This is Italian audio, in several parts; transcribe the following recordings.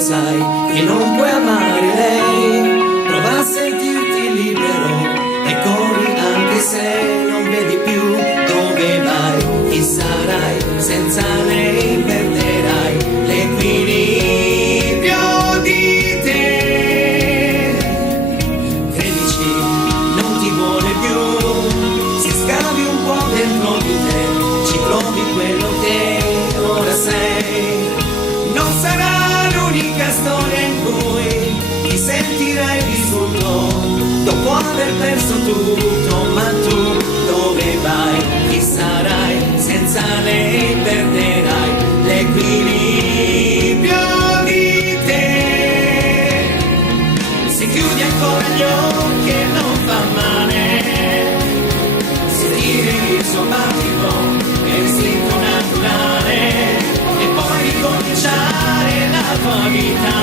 sai che non puoi amare lei. Prova a sentirti libero e corri anche se non vedi più dove vai. Chi sarai senza lei, perderai l'equilibrio di te. Credici, non ti vuole più. Se scavi un po' dentro di te ci trovi quello che ora sei. Non sarà l'unica storia in cui ti sentirai distrutto dopo aver perso tutto, ma tu dove vai? Chi sarai? Senza lei perderai l'equilibrio di te. Se chiudi ancora gli occhi e non fa male, se tiri il suo battito è istinto naturale e poi ricominciare la tua vita.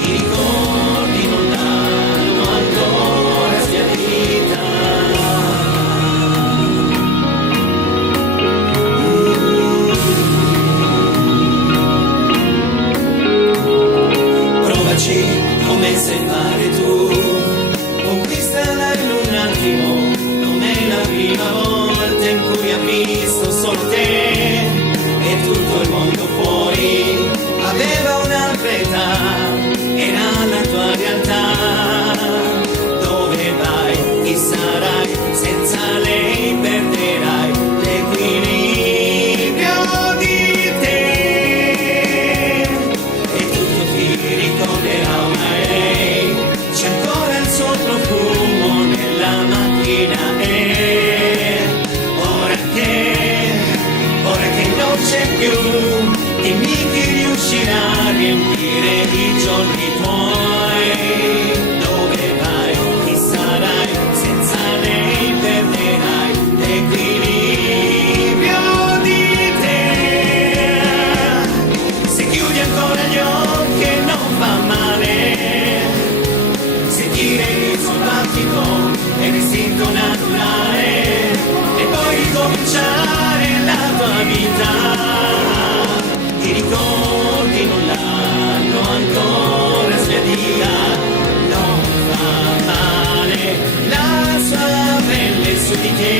I ricordi non danno ancora sbiadita. Provaci come sai fare tu, conquistala in un attimo, come la prima volta in cui ha visto solo te e tutto il mondo fuori aveva un'altra età, era la tua realtà. Dove vai? Chi sarai? Senza lei perderai l'equilibrio di te e tutto ti ricorderà ormai. C'è ancora il suo profumo nella mattina e ora che non c'è più, dimmi chi riuscirà a riempire i giorni tuoi. Dove vai? Chi sarai? Senza lei perderai l'equilibrio di te. Se chiudi ancora gli occhi e non fa male, sentire il suo battito è l'istinto naturale e poi ricominciare la tua vita. I ricordi non l'hanno ancora sbiadita, non fa male la sua pelle su di te.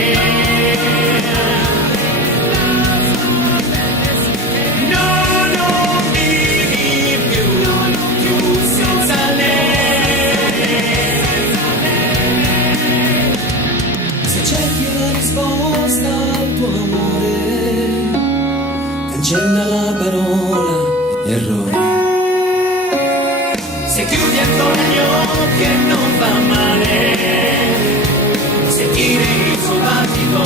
No, non vivi più senza lei. Se cerchi una risposta al tuo amore, cancella la parola errore. Se chiudi ancora gli occhi e non fa male, sentire il suo battito